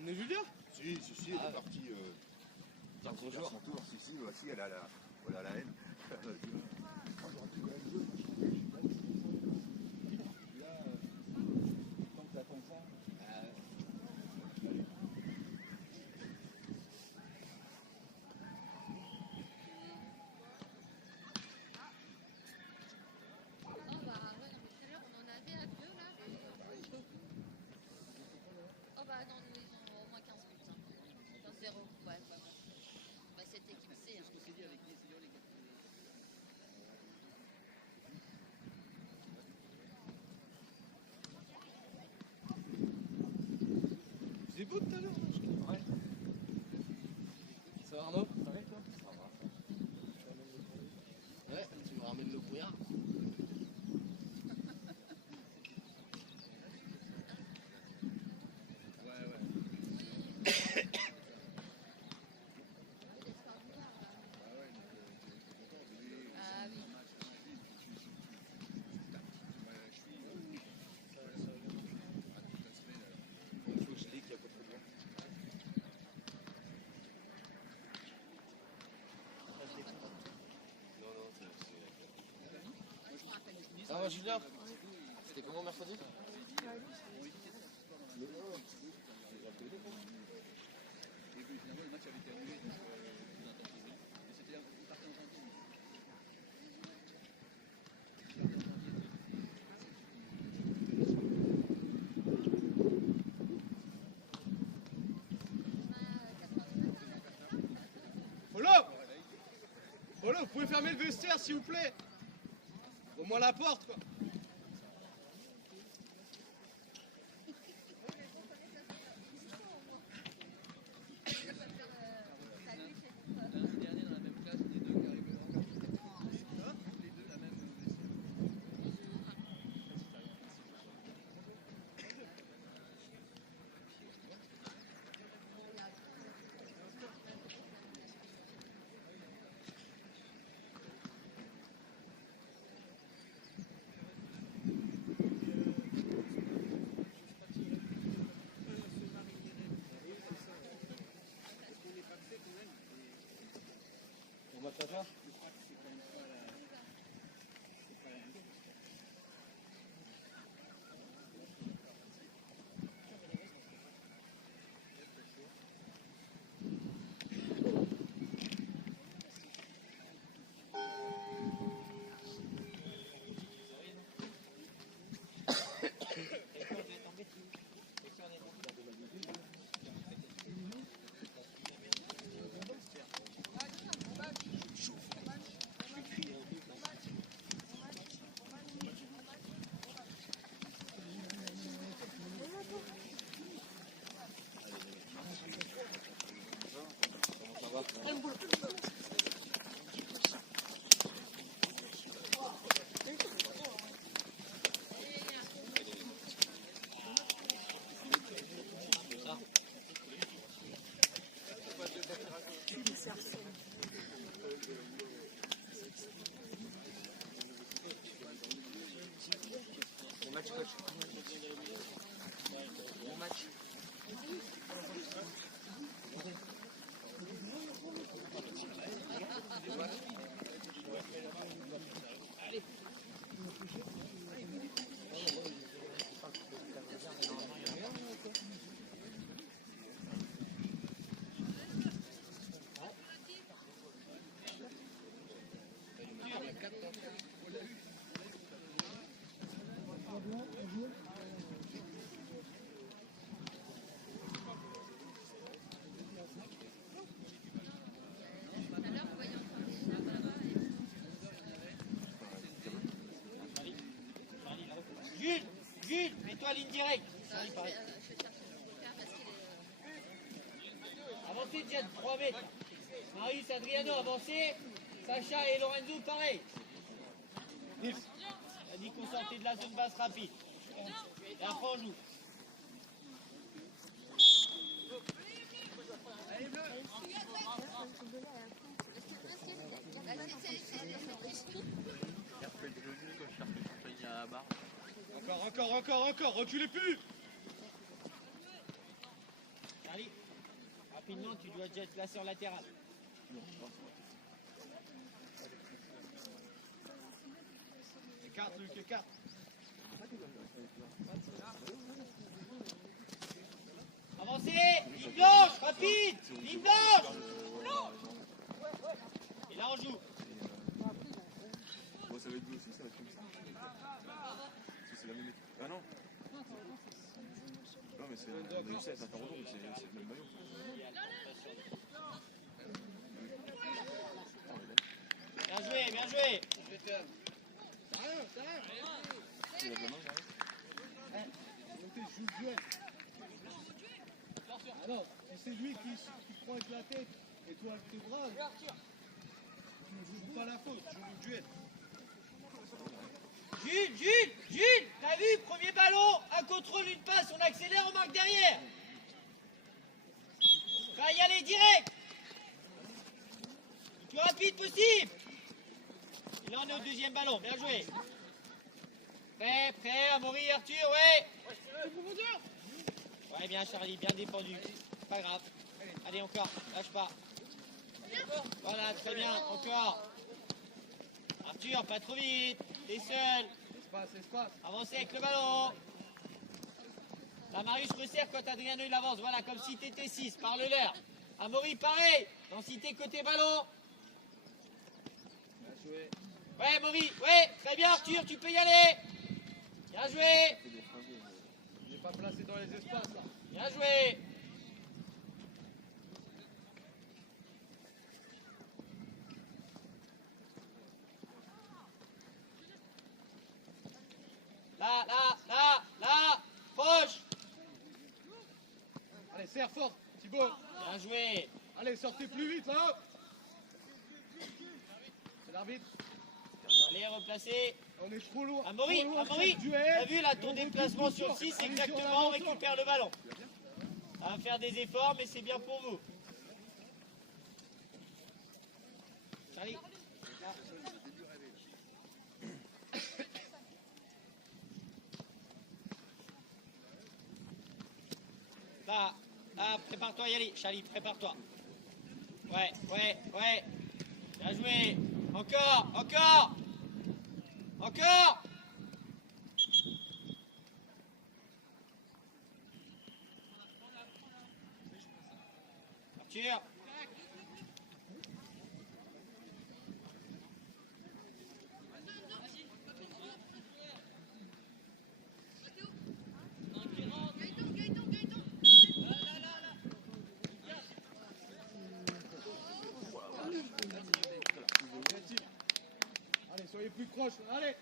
emmené Julia? Si, elle est partie. Bonjour. Son tour, si, voici, elle a la haine. C'est beau tout à l'heure. Ouais. Ça va Arnaud? Ça va toi? Ça va. Ouais, tu me ramènes le brouillard. Ça va Julien? C'était comment mercredi? Polo, vous pouvez fermer le vestiaire s'il vous plaît? Au moins la porte quoi. On va faire ça? Bon match coach. Bon match. Allez. Jules, mets-toi ligne directe. Avancez, Jen, 3 mètres. Marius, Adriano, avancez. Sacha et Lorenzo, pareil. On a dit qu'on sortait de la zone basse rapide. Et après, on joue. Encore, reculez plus. rapidement, tu dois déjà te placer en latéral. Écarte, Luc, écarte. Avancez, ligne blanche, rapide, ligne blanche. Et là on joue. Bon, ça va être bleu aussi, ça va être comme ça. Si c'est la même équipe. Ah non. Non, mais c'est le 16, c'est un rond, mais c'est le même maillot. Bien joué, bien joué. T'as rien, t'as rien. Tu lèves la main, j'arrive. Montez, je joue le duel. Ah non, si c'est lui qui prend avec la tête et toi avec tes bras, tu ne joues pas la faute, tu joues le duel. Jules, t'as vu, premier ballon, un contrôle, une passe, on accélère, on marque derrière. Va y aller direct. Le plus rapide possible. Et là on est au deuxième ballon, bien joué. Prêt, Amaury, Arthur, ouais. Ouais, bien Charlie, bien défendu. Pas grave. Allez, encore, lâche pas. Voilà, très bien, encore. Arthur, pas trop vite. T'es seul. Espace. Avancez avec le ballon. Là, Marius resserre quand Adriano il avance. Voilà, comme si t'étais 6. Parle-leur. Amaury, pareil. Densité côté ballon. Bien joué. Ouais, Amaury. Ouais, très bien, Arthur, tu peux y aller. Bien joué. Il n'est pas placé dans les espaces là. Bien joué. Là, proche. Allez, serre fort, Thibaut. Bien joué. Allez, sortez plus vite là. C'est l'arbitre. Allez, replacer. On est trop lourd. Amaury, t'as vu là ton déplacement sur le 6, exactement, on récupère le ballon. Ça va faire des efforts, mais c'est bien pour vous. Charlie. Là, prépare-toi à y aller, Charlie, prépare-toi. Ouais. Bien joué. Encore. Arthur. Allez, soyez plus proches. Allez.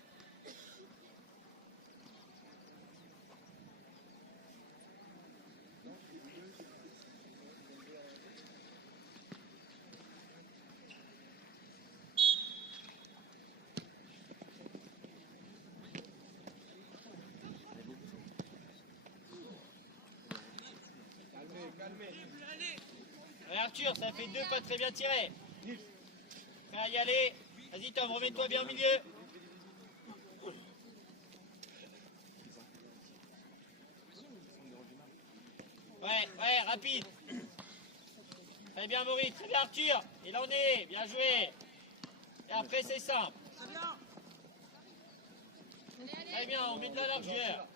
Calmez. Ouais, Arthur, ça fait 2 pas très bien tirés. Prêt à y aller. Vas-y Tom, remets-toi bien au milieu. Ouais, rapide. Très bien Maurice, très bien Arthur. Et là on est, bien joué. Et après c'est simple. Très bien, on met de la largeur.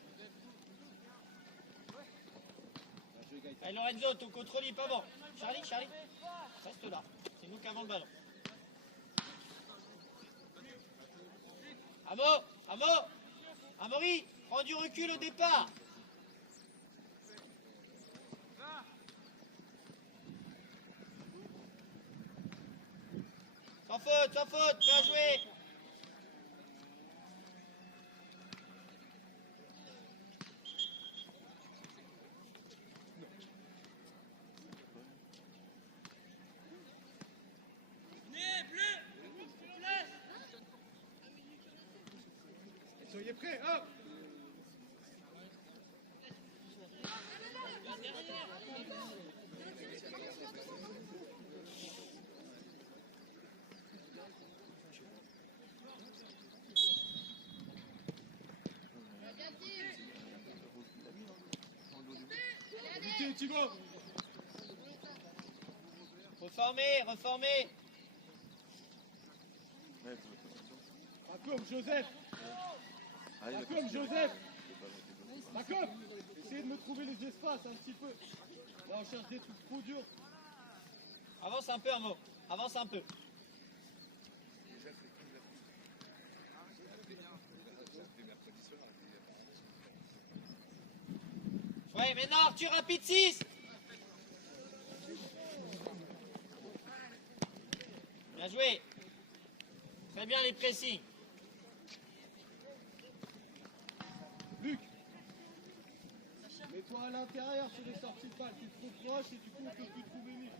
Allez Lorenzo, ton contrôle est pas bon. Charlie, reste là. C'est nous qui avons le ballon. Amaury, prends du recul au départ. Sans faute, bien joué. Soyez prêts, hop. Thibaut. Reformer, reformer. Pas comme Joseph. Pas comme Joseph. Pas comme. Essayez de me trouver les espaces un petit peu. Là, on cherche des trucs trop durs. Avance un peu, Amo. Avance un peu. Ouais, maintenant, Arthur, rapide 6. Bien joué. Très bien les pressings. Luc, mets-toi à l'intérieur sur les sorties de balle. Tu es trop proche et du coup, on ne peut plus trouver vite.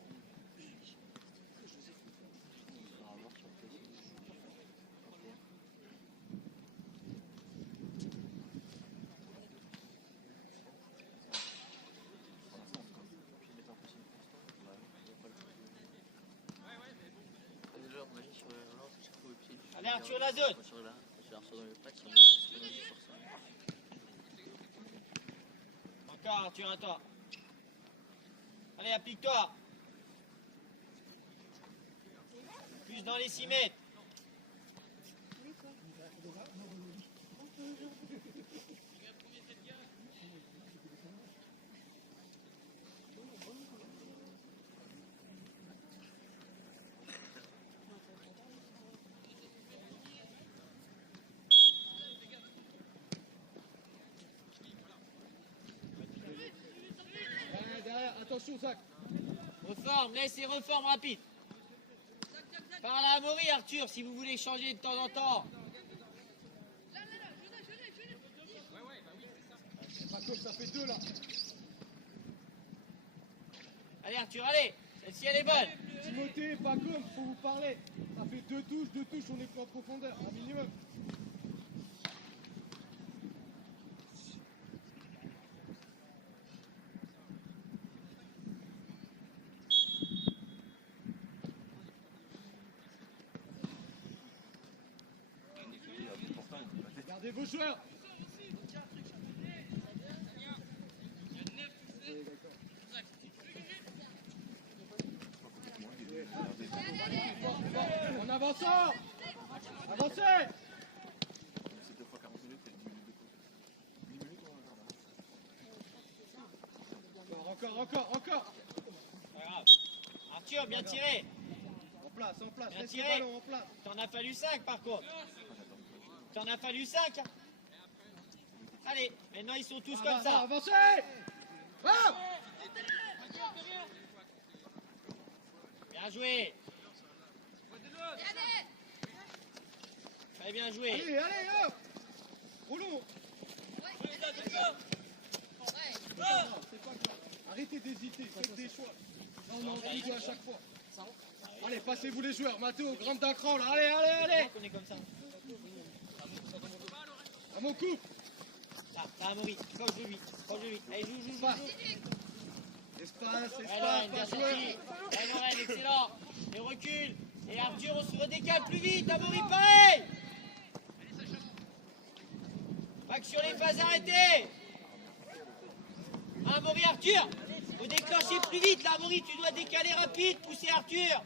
Allez, Arthur, la zone. Encore, Arthur, à toi. Allez, applique-toi. Plus dans les 6 mètres. Derrière, attention, Zach. Reforme, laisse et reforme rapide. Parle à Amaury, Arthur, si vous voulez changer de temps en temps. Pas comme ça fait 2 là. Allez, Arthur, allez. Celle-ci, elle est bonne. Timothée, pas comme, faut vous parler. Ça fait 2 touches, on est plus en profondeur, un minimum. Gardez vos joueurs. En avançant. Avancez. C'est 2 fois 40 minutes et 10 minutes de pause. 10 minutes, on va faire. Encore. Pas grave. Arthur, bien tiré. En place, Bien laisse le tiré. ballon en place. T'en as fallu 5 par contre. T'en as fallu 5. Allez, maintenant ils sont tous comme ça. Avancez. Ah. Bien joué. Très bien joué. Allez, hop. Roulons. C'est pas grave. Arrêtez d'hésiter, faites des choix. Là, on a envie de jouer à chaque fois. Allez, passez-vous les joueurs. Mathéo, grimpe d'un cran là. Allez. On est comme ça. À mon coup. Là, t'as Amaury. Proche de lui. Allez, joue. Passe. Espace, Voilà, une bien pas joueur. sortie. Allez, Morel, excellent. Et recule. Et Arthur, on se redécale plus vite. Amaury, pareil. Pas que sur les phases arrêtées. Amaury, Arthur. Faut déclencher plus vite. Là, Amaury, tu dois décaler rapide. Pousser Arthur.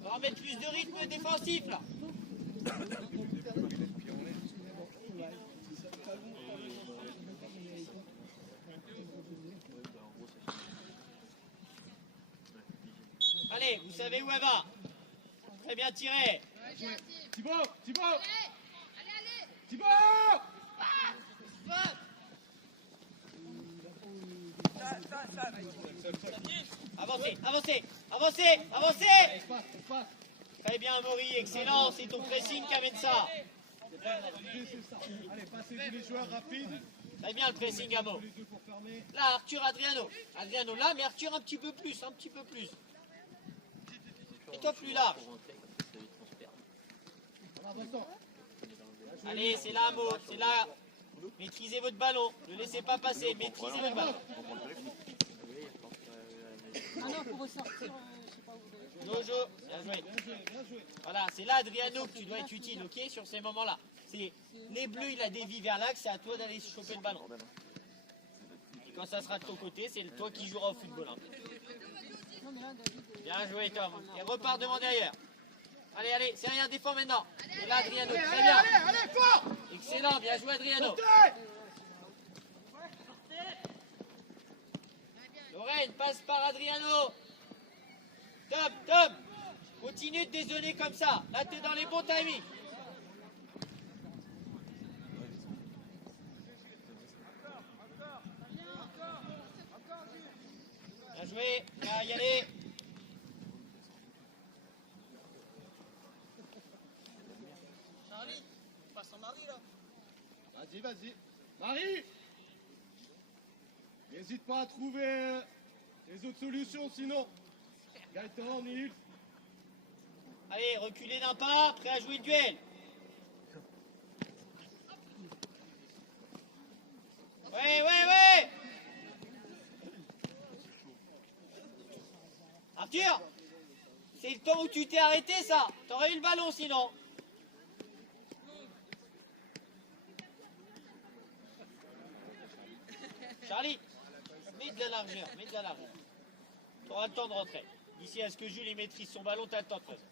On va remettre plus de rythme défensif, là. Allez, vous savez où elle va. Très bien tiré. Thibaut. Avancez. Espace. Très bien, Amaury, excellent. C'est ton pressing qui amène ça. Allez, passez-vous les joueurs rapides. Très bien le pressing, Amo. Les deux pour fermer. Là, Arthur, Adriano là, mais Arthur un petit peu plus. Et toi plus large. En avançant. Allez, c'est là, Amo, c'est là. Maîtrisez votre ballon. Ne laissez pas passer. Maîtrisez votre ballon. Non, pour ressortir, je sais pas où. Jojo, bien joué. Voilà, c'est là, Adriano, que tu dois être utile, ok, sur ces moments-là. C'est les bleus, il a dévié vers l'axe, c'est à toi d'aller choper le ballon. quand ça sera de ton côté, c'est toi qui joueras au football. Hein. Non, mais là, David. Bien joué, Tom. Et repart devant derrière. Allez, allez, c'est rien, défend maintenant. Et là, Adriano, très bien. Allez, fort. Excellent, bien joué, Adriano. Sortez. Lorraine, passe par Adriano. Tom, continue de dézonner comme ça. Là, tu es dans les bons timings. Bien joué, là, y aller. Charlie, passe en Marie là. Vas-y. Marie. N'hésite pas à trouver les autres solutions, sinon. Gaëtan, Nils. Allez, reculez d'un pas, prêt à jouer le duel. Ouais. Arthur, c'est le temps où tu t'es arrêté, ça. T'aurais eu le ballon, sinon. Charlie, mets de la largeur. Tu auras le temps de rentrer. D'ici à ce que Jules maîtrise son ballon, tu as le temps de creuser.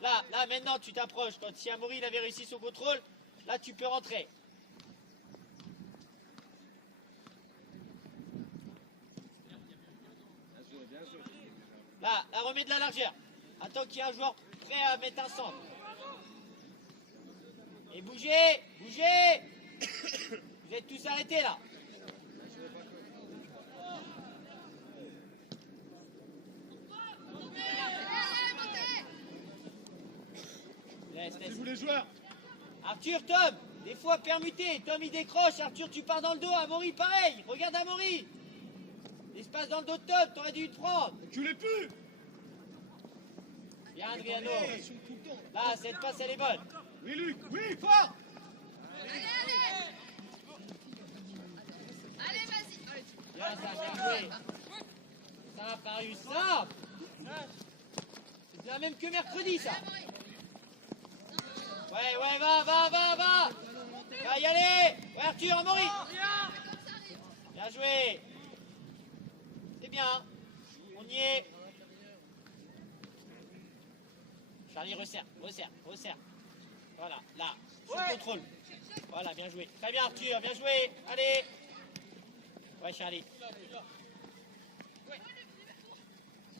Là, maintenant, tu t'approches. Quand si Amaury il avait réussi son contrôle, là, tu peux rentrer. Là, remets de la largeur. Attends qu'il y ait un joueur prêt à mettre un centre. Et bougez. Vous êtes tous arrêtés, là. Laisse. Vous les joueurs. Arthur, Tom, des fois permuté. Tom, il décroche. Arthur, tu pars dans le dos. Amaury, pareil. Regarde Amaury. L'espace dans le dos de Tom, t'aurais dû te prendre. Tu l'es plus. Bien, Adriano. Là, cette passe, elle est bonne. Oui, Luc. Oui, fort. Allez, vas-y. Bien, ça, bien joué. Ça, Marius, ça. C'est la même que mercredi, ça. Ouais, va. Va y aller. Ouais, Arthur, Amaury. Bien joué. C'est bien. On y est. Charlie, resserre. Voilà, là. Sous le contrôle. Voilà, bien joué. Très bien, Arthur. Bien joué. Allez. Ouais, Charlie.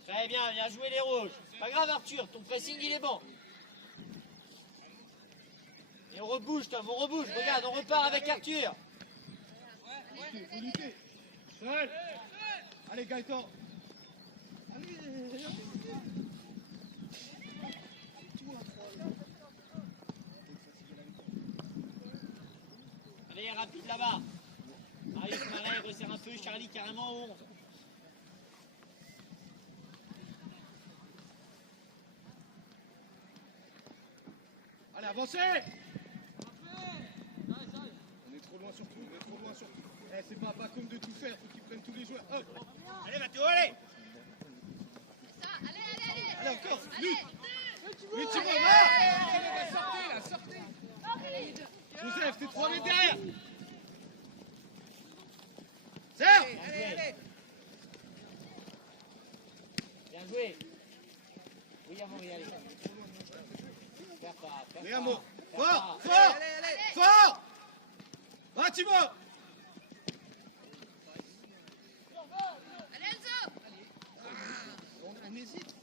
Très bien joué les rouges. Pas grave, Arthur. Ton pressing, il est bon. Et on rebouge, Tom. Regarde, on repart avec Arthur. Faut lutter. Seul. Allez, Gaëtan. Allez, rapide là-bas. Marius Marais resserre un peu. Charlie carrément au 11. Allez, avancez. On est trop loin sur tout. Eh, c'est pas comme de tout faire, faut qu'ils prennent tous les joueurs. Hop. Allez, Mathéo, allez. Ça, allez. Allez, encore. Luc. Oui, tu vas là. Sortez. Joseph, t'es 3 mètres derrière. Serre. Bien joué. Oui, Amaury, allez. Faire pas. Les amours. Fort. Va, Thibaut. Allez, Enzo. On hésite.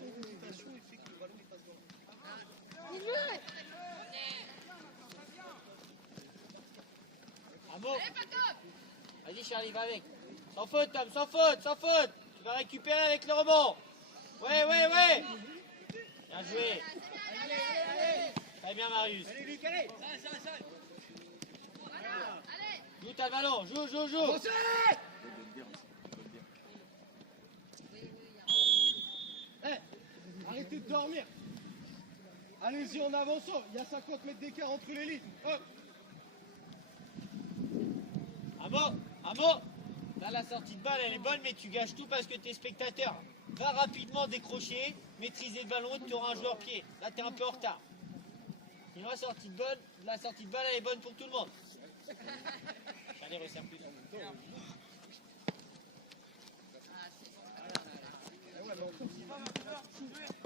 L'orientation, il fait que le ballon il passe dans Amo. Allez, pas top. Vas-y, Charlie, va avec. Sans faute, Tom, sans faute. Tu vas récupérer avec le rebond. Ouais. Bien joué. Très bien, Marius. Allez, Luc, allez. Allez. Joue, t'as le ballon. Joue. Avancez. Arrêtez de dormir. Allez-y en avançant. Il y a 50 mètres d'écart entre les lignes. Hop. Amo. Là, la sortie de balle, elle est bonne, mais tu gâches tout parce que t'es spectateur. Va rapidement décrocher, maîtriser le ballon, tu auras un joueur pied. Là, t'es un peu en retard. Sinon, la sortie de balle, elle est bonne pour tout le monde. Allez, resserre plus.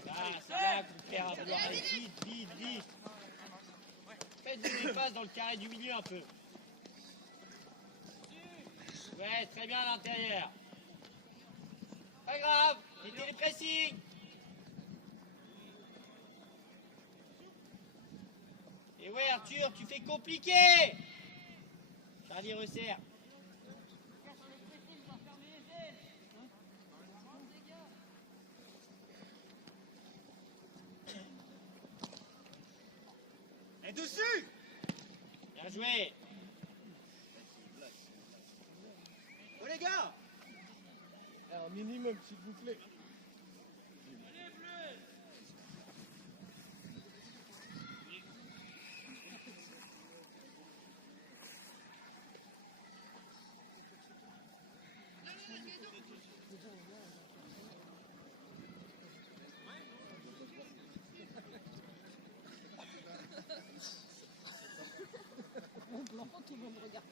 Ah, c'est là qu'on perd à vouloir aller vite, vite, vite. Faites des passes dans le carré du milieu un peu. Ouais, très bien à l'intérieur. Pas grave, mettez les pressings. Et ouais, Arthur, tu fais compliqué. Charlie resserre. Et dessus! Bien joué. Oh les gars! Un minimum, s'il vous plaît. Tout le monde regarde.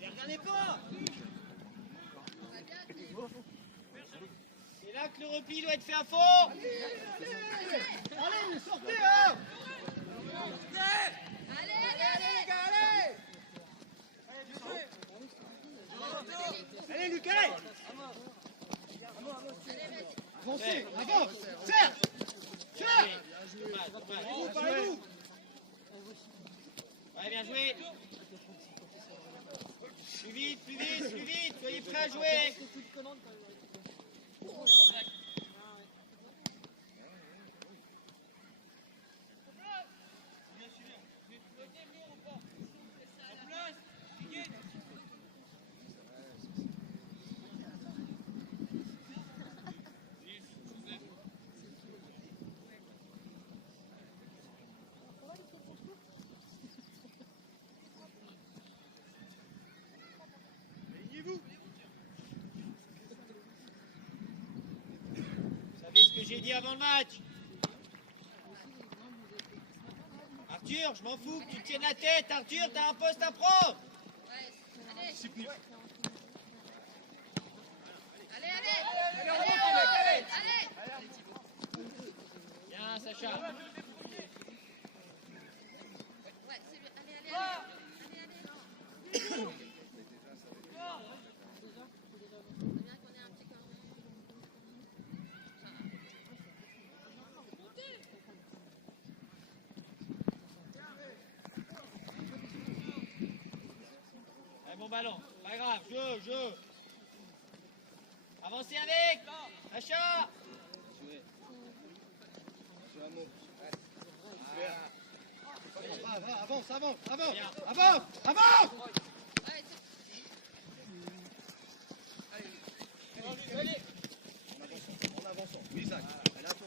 Les regardez pas. C'est là que le repli doit être fait à fond. Allez, sortez, hein! Allez, allez, Allez, Lucas! Avancez, avance! Serre! Serre! Dommage, dommage. Bravo, parlez-vous! Ouais, bien joué. Plus vite, plus vite, plus vite. Soyez prêts à jouer. Alignez-vous! Vous savez ce que j'ai dit avant le match? Arthur, je m'en fous que tu tiennes la tête. Arthur, t'as un poste à prendre. allez, Discipline. allez, allez, allez, Bien, Sacha. ouais, c'est bien, allez, allez, allez, allez, allez. C'est bien qu'on ait un petit corps. Ouais, bon ballon. Pas grave, jeu. Avancez avec. Sacha. Avance, avance, avance! Bien. Avance! Avance! Ouais, En avançant. Oui, Zach. Elle est à toi.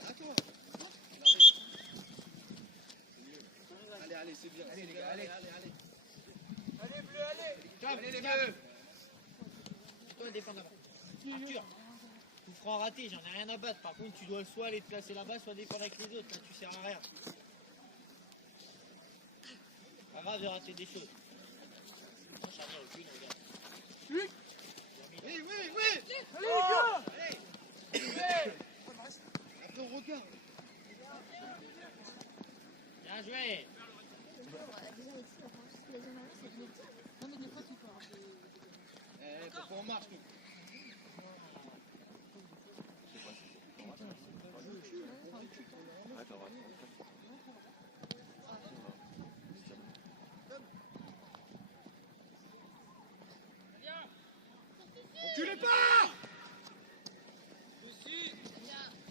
Elle est à toi. Allez, allez, c'est bien. Allez, les gars, allez. Allez, bleu, allez. Allez, les bleus. Toi, défendre avant. Arthur. Coup franc raté, j'en ai rien à battre. Par contre, tu dois soit aller te placer là-bas, soit défendre avec les autres. Là, tu sers à rien. Pas grave de rater des choses. Charlie, recule, regarde. Oui! Allez, les gars! Attends, regarde. Bien joué. Non, mais des fois, tu peux avoir des... Faut qu'on marche, nous. Reculez pas!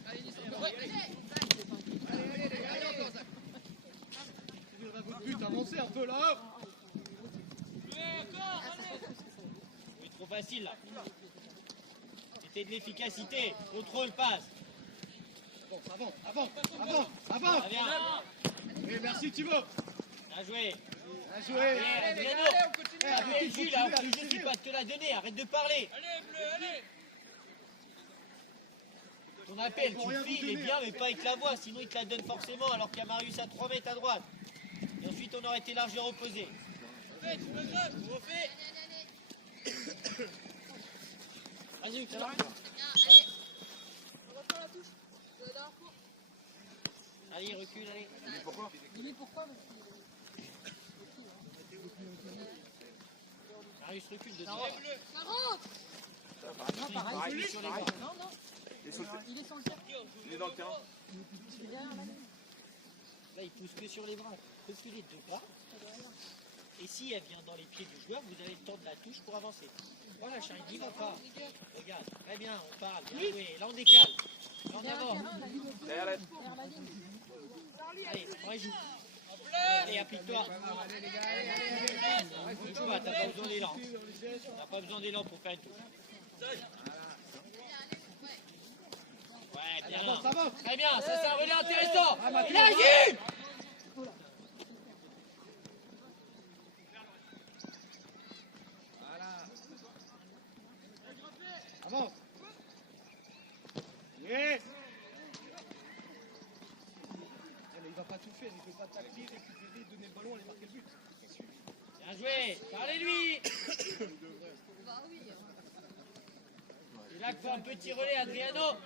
Allez, les gars, allez encore, Zach. Votre but, avancez un peu là. C'est trop facile là. C'était de l'efficacité. Contrôle, passe. Avance. Ça vient. Oui, merci Thibaut. Bien joué. Bien joué. Adriano. Appelle Jules, là, je ne suis pas de te la donner. Arrête de parler. Allez, bleu, allez. Ton appel, Faut tu le rien fais, vous il est donner, bien, mais pas avec la voix, sinon il te la donne forcément, alors qu'il y a Marius à 3 mètres à droite. Et ensuite, on aurait été largement opposé. Fais, tu me grave, tu refais. Vas-y, Bien, allez. On reprend la touche. De la dernière fois. allez, recule, allez. Pourquoi? Il est pourquoi parce qu'il Marius recule de Ça droite. enlève-le. Ça rentre. Non, pareil. Il est sur les bras. Non, non. Il est sur le- Il est sur le terrain. il est dans le terrain. Il est derrière la ligne. Là, il pousse que sur les bras. Reculez de bras. Et si elle vient dans les pieds du joueur, vous allez tendre la touche pour avancer. Voilà, Charlie, n'y va pas. Regarde, très bien, on parle. Bien joué. Là, on décale. Là, on Derrière le avance. terrain, la ligne. Derrière la- Derrière la ligne. Allez, on joue. Allez, applique-toi. Tu vois, t'as pas besoin d'élan. T'as pas besoin d'élan pour faire une touche. Ouais, bien. Avance, avance. Très bien, ça c'est un relais intéressant. Il agit. Avance. Yes. Mais il va pas tout faire, il peut pas tacler, récupérer, donner le ballon, aller marquer le but. Bien joué. Parlez-lui. Bah oui. C'est là qu'il faut un petit relais, Adriano.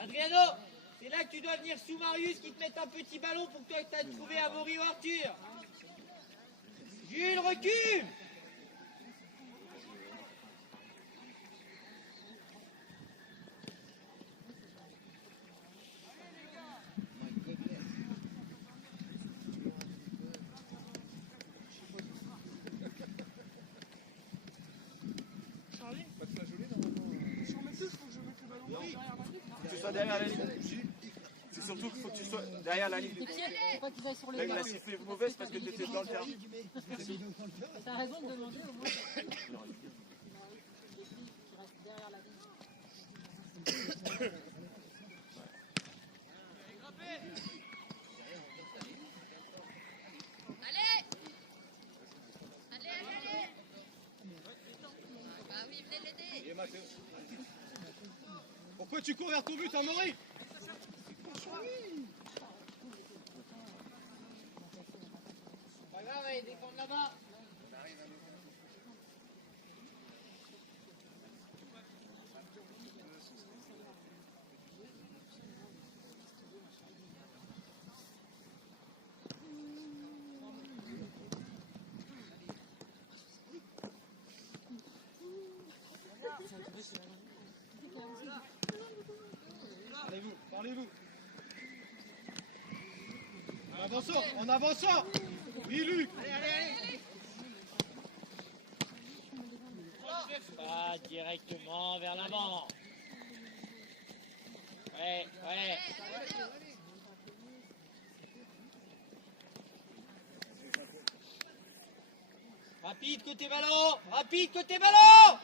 Adriano, c'est là que tu dois venir sous Marius qui te mette un petit ballon pour que toi tu aies trouvé Amaury ou Arthur. Jules, recule. Sur mes touches, faut que je mette le ballon derrière la ligne. Faut que tu sois derrière la ligne. C'est surtout qu'il faut que tu sois derrière la ligne. Tes pieds, faut pas qu'ils aillent sur les Même la terrains. sifflet mauvaise parce que tu étais dans le terrain. T'as raison de demander au moins. Qui reste derrière la ligne. Allez. Allez, allez, allez. Bah oui, venez l'aider. Et Mathéo. Pourquoi tu cours vers ton but, Amaury? Pas grave, allez, défendre là-bas. Parlez-vous, parlez-vous. En avançant, en avançant. Oui, Luc. Pas directement vers l'avant. Ouais, ouais. Rapide côté ballon. Rapide côté ballon.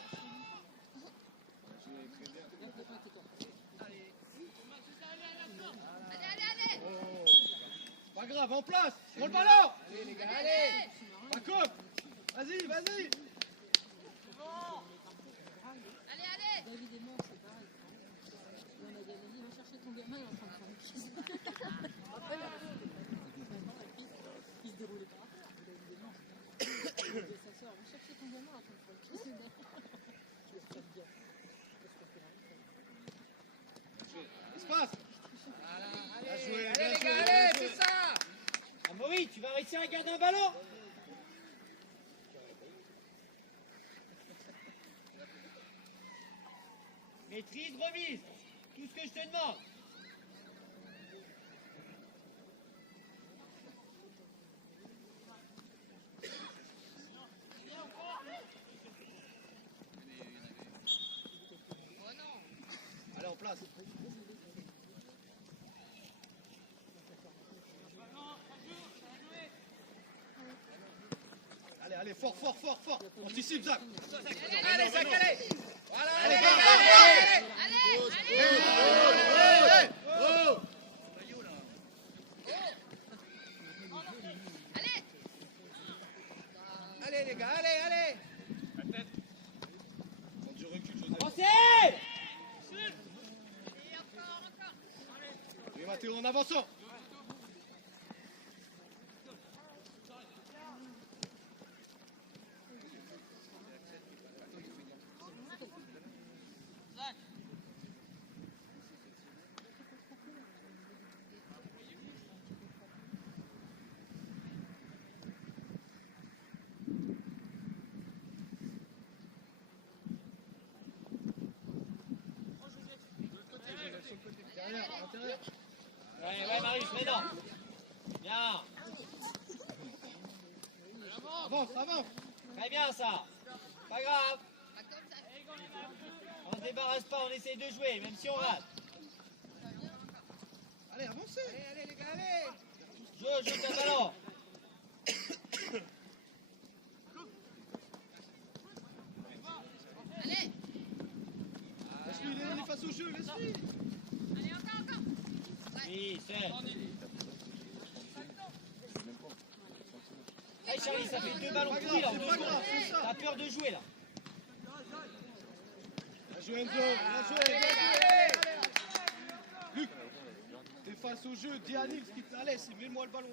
Allez, allez, allez. Pas grave, en place. Prends le ballon. Allez, les gars, allez. Jacob. Vas-y, vas-y. Allez, allez. David et moi, c'est pareil. Et on a gagné. Va chercher ton gamin, il est en train de faire une crise. Après, il se déroulait par rapport. David et moi, c'est pareil. Il dit à sa sœur, va chercher ton gamin, il est en train de faire une crise. Je le ferai bien. Espace. Bien joué, Allez, bien les joué, gars, bien allez, joué. c'est ça. Amaury, tu vas réussir à garder un ballon. Maîtrise, remise. Tout ce que je te demande. Allez, en place. Allez, allez, fort, fort, fort, fort. Anticipe, Zach. Allez, Zach, allez. Voilà, allez, Allez, allez, allez. Allez, allez. Allez, les gars, allez, allez. Prends du recul, Joseph. Avancez. Et encore, Théo, en avançant. Derrière, à l'intérieur. Ouais, Marius, maintenant. Bien. Avance, avance. Très bien, ça. Pas grave. On se débarrasse pas, on essaye de jouer, même si on rate. Allez, avancez. Allez, les gars, allez. Joue ton ballon. Allez, Laisse-lui, il est face au jeu, laisse-lui. allez, encore. Oui, c'est. Allez, Charlie, ça fait 2 ballons Pas pourris, là. grave, c'est pas grave, c'est ça. T'as peur de jouer, là. Bien joué, Enzo. Bien joué, bien joué. Luc, t'es face au jeu. Dis à Nils qui te la laisse et mets-moi le ballon.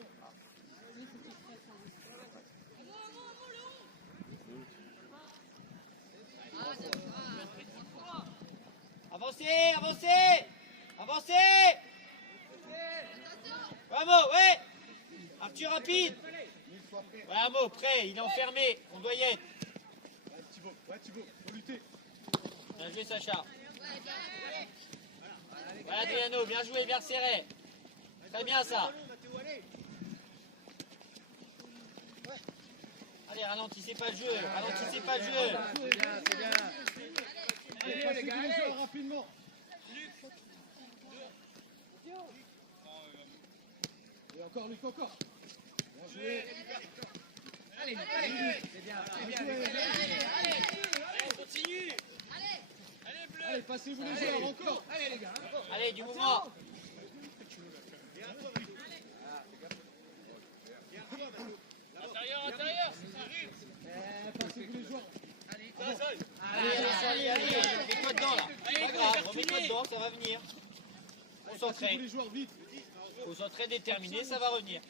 Avancez, avancez. Avancez. Bravo, ouais. Arthur, rapide. Nils, sois prêt. Ouais, un mot, prêt, il est enfermé. On doit y être. Ouais, Thibaut, faut lutter. Bien joué, Sacha. Voilà, Adriano, bien joué, bien serré. Très bien, ça. Allez, ralentissez pas le jeu. Ralentissez pas le jeu. C'est bien. Allez, passez tous les joueurs rapidement. Et encore, Luc, encore. Bien joué. Allez, c'est bien. Bien joué. Continue. Allez, passez-vous les joueurs, encore. Allez, les gars. Allez, du mouvement. Intérieur. Passez-vous les joueurs. Allez, Charlie, allez. Mets-toi dedans, là. Pas grave, remets-toi dedans, ça va venir. Passez-vous Concentré. les joueurs, vite. Concentré, déterminé, ça va revenir.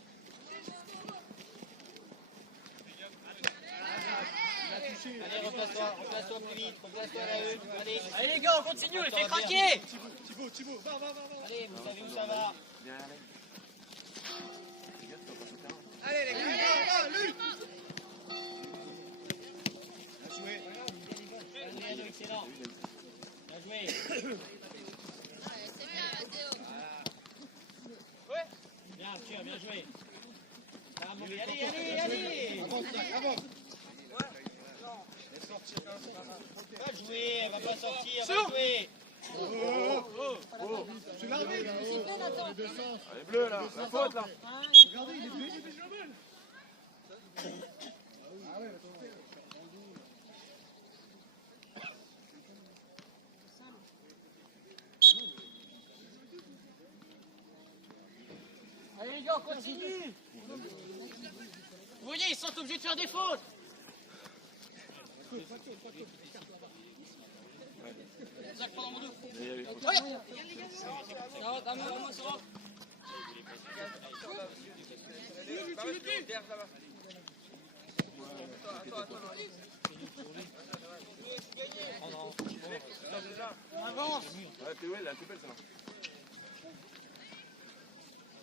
Allez, replace-toi plus vite, replace-toi là, eux. Allez, Allez, les gars, on continue, on les fait craquer. Thibaut, va. allez, vous savez où ça va. Allez, les gars. Luc. Bien joué. Adriano, excellent. Bien joué. C'est bien, Théo. Bien, Arthur, bien joué. Ça va mourir. Allez. Avance, avance. Va jouer, elle va pas sortir, va jouer. Je suis l'arbitre. Allez, bleu là, la faute là. Regardez, il est bleu. Ah ouais, Allez, les gars, on continue. Vous voyez, ils sont obligés de faire des fautes. Zach, prends dans mon dos. Ouais. Ça va, dame-moi, ça va. Avance. Ouais, Théo, elle est plus belle ça.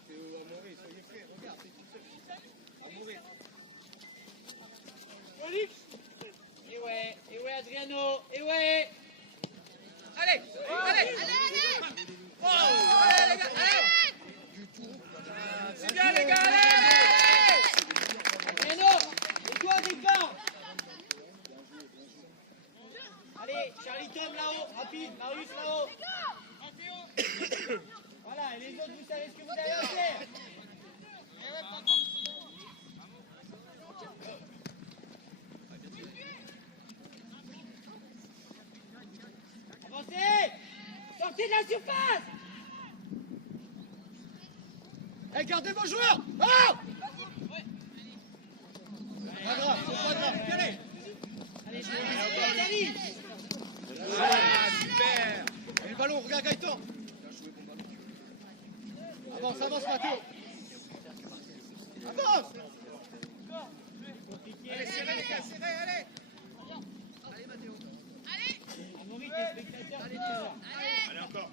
Théo, Amoré, soyez prêts. Regarde, c'est tout seul. Amoré. Et ouais, Adriano, et ouais. Allez. Oh, allez, les gars, allez. C'est bien, les gars, allez. Adriano, et toi, défends. Allez, Charlie Tom là-haut, rapide, Marius là-haut. Voilà, et les autres, vous savez ce que vous avez à faire. Avancez. Sortez de la surface. Eh, gardez vos joueurs. Oh. Pas grave, c'est pas grave. Allez. Allez, Charlie. Ah, super. Et le ballon, regarde Gaëtan. spectateurs depuis tout à l'heure. Allez, encore.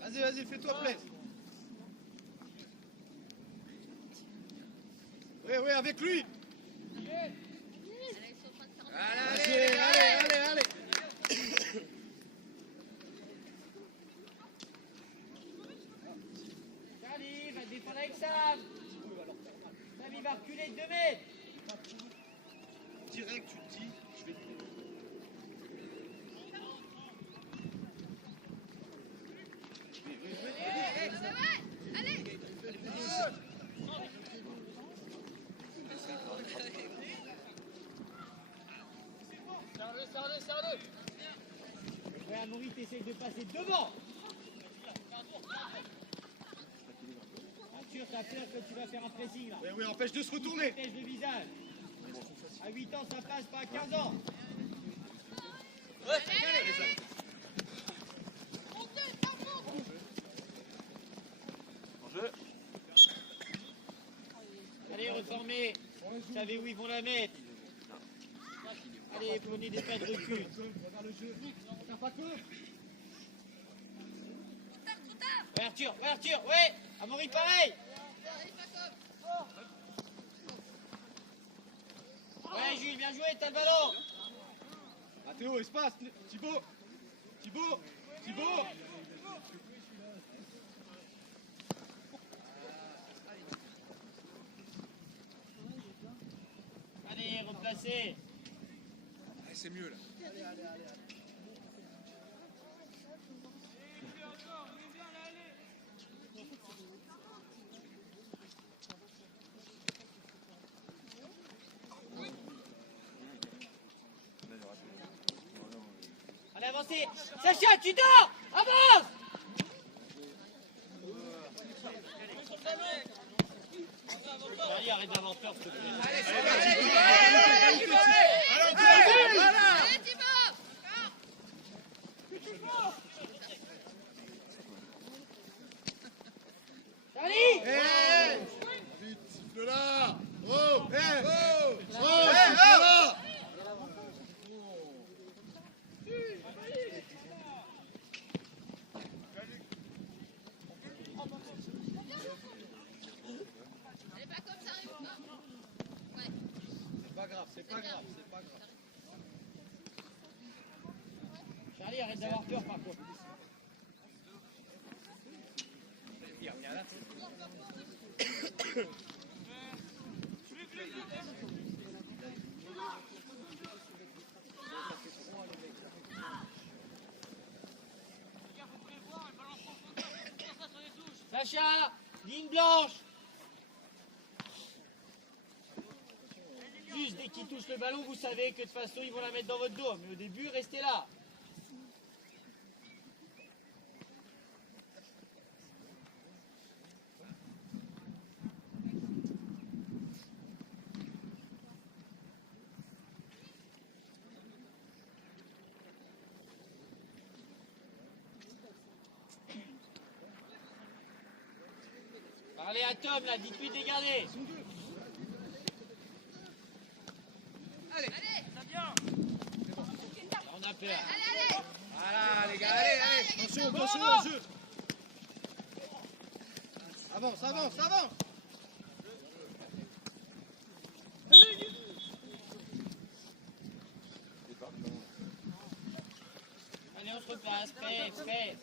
Vas-y, vas-y, fais-toi plaisir. Oui, oui, avec lui. Allez, ils sont en train de faire un Allez, allez, allez, allez. Charlie va défendre avec Sam. Sam, il va reculer de 2 mètres. Direct, tu te dis, je vais te Allez. Ouais, Amaury, t'essayes de passer devant. Arthur, t'as peur que tu vas faire un pressing là. Oui, oui, empêche de se retourner. Protège le visage. À 8 ans, ça passe, pas à 15 ans. Allez, reformez. Vous savez où ils vont la mettre. Allez, prenez des pas de recul. Regarde le jeu. T'as pas que. Ouais, Arthur, ouais. Amaury, pareil. Ouais, Jules, bien joué, t'as le ballon. Ah, Théo, espace. Thibaut. Allez, replacez. C'est mieux là. Allez, avancez. Sacha, tu dors. Avance. Charlie, arrête d'avoir peur, s'il te plaît. Allez, Thibaut. Charlie. Vite, siffle là. Oh, siffle là. Elle est pas comme ça, arrive pas. Ouais. C'est pas grave. Charlie, arrête d'avoir peur, par contre. Sacha, ligne blanche. Juste dès qu'ils touchent le ballon, vous savez que de toute façon ils vont la mettre dans votre dos. Mais au début, restez là. Parlez à Tom là, dites-lui de les garder. Allez. On a peur. Voilà les gars, allez. Attention au jeu. Avance. Allez, on se replace.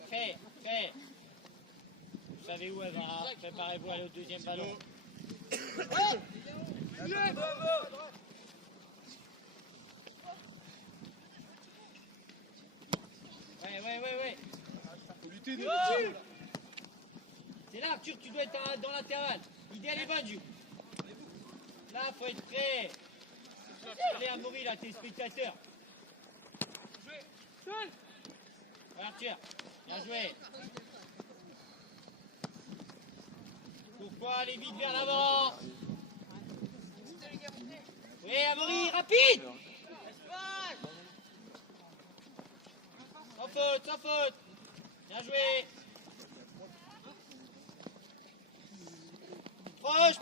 Fait. Vous savez où elle va. Préparez-vous à aller au deuxième ballon. Ouais. Faut lutter des tirs. C'est là, Arthur, tu dois être dans l'intervalle. L'idée, elle est bonne, Jules. Là, faut être prêt. Allez, Amaury, là, t'es spectateur. Ouais, Arthur, bien joué. Pourquoi aller vite vers l'avant? Oui, Amaury, rapide. Sans faute. Bien joué. Proche.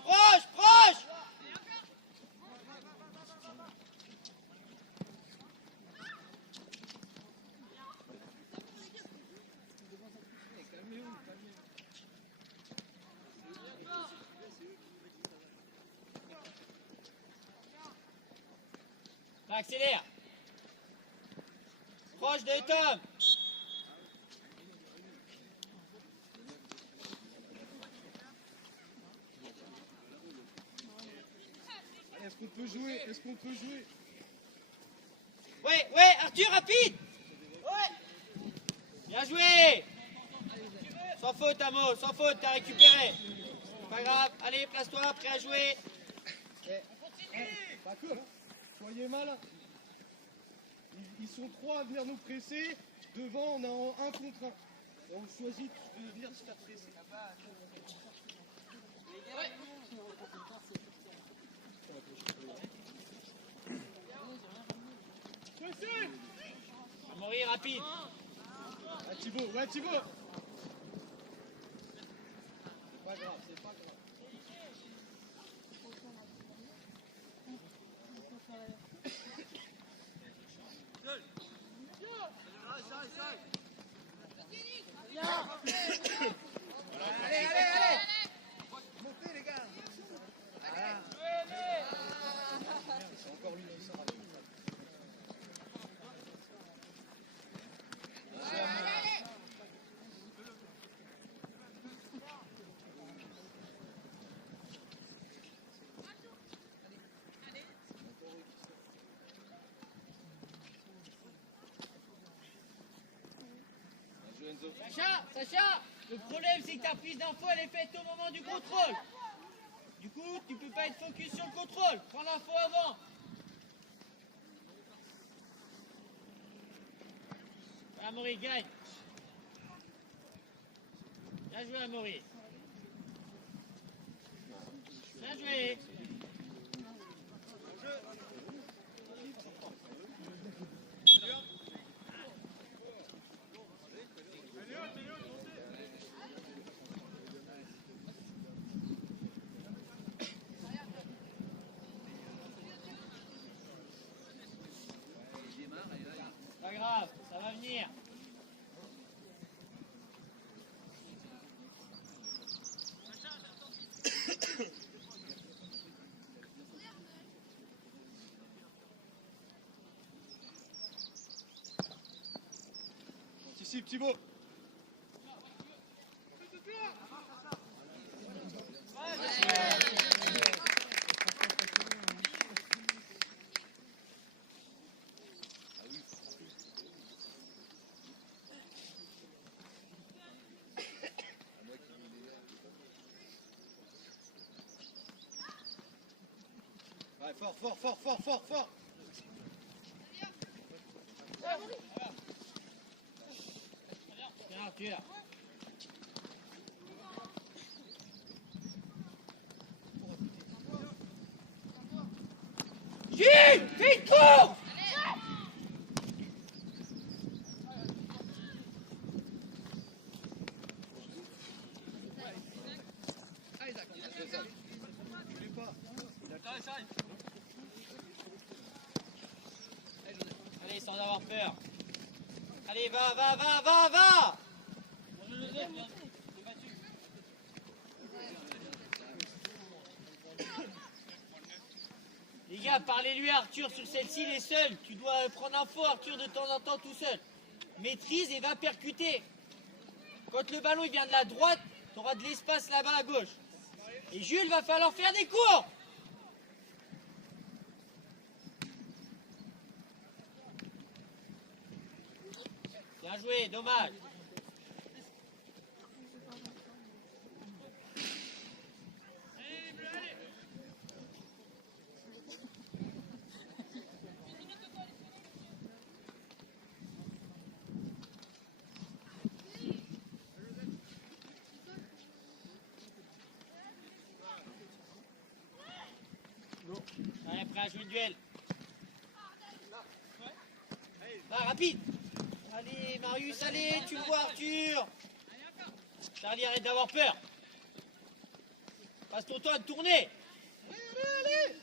Va, accélère. Proche de Tom. Allez, est-ce qu'on peut jouer? Est-ce qu'on peut jouer? Ouais, ouais, Arthur, rapide. Ouais. Bien joué. Sans faute, Amo, sans faute, t'as récupéré. Pas grave, allez, place-toi, prêt à jouer. D'accord, soyez malins. Ils sont 3 à venir nous presser. Devant, on est en 1 contre 1. Et on choisit de venir se faire presser. Amaury, rapide. Ah, Thibaut, ouais, Thibaut. C'est pas grave, c'est pas grave. Allez, allez, allez. Montez, les gars. C'est encore lui qui sera. Sacha, le problème c'est que ta prise d'info elle est faite au moment du contrôle. Du coup, tu peux pas être focus sur le contrôle. Prends l'info avant. Amaury gagne. Bien joué, Amaury. Bien joué. Pas grave, ça va venir. Anticipe, Thibaut. Ouais, fort. Bien, Arthur. Gilles, fais une course. Allez, sans avoir peur. Allez, va. Les gars, parlez-lui à Arthur sur celle-ci, il est seul. Tu dois prendre info, Arthur, de temps en temps tout seul. Maîtrise et va percuter. Quand le ballon il vient de la droite, tu auras de l'espace là-bas à gauche. Et Jules, va falloir faire des cours. Bien joué, dommage. Allez, prêt à jouer le duel. Va, rapide. Allez, Marius, allez, tu le vois, Arthur. Charlie, arrête d'avoir peur. Passe ton temps à te tourner. Allez.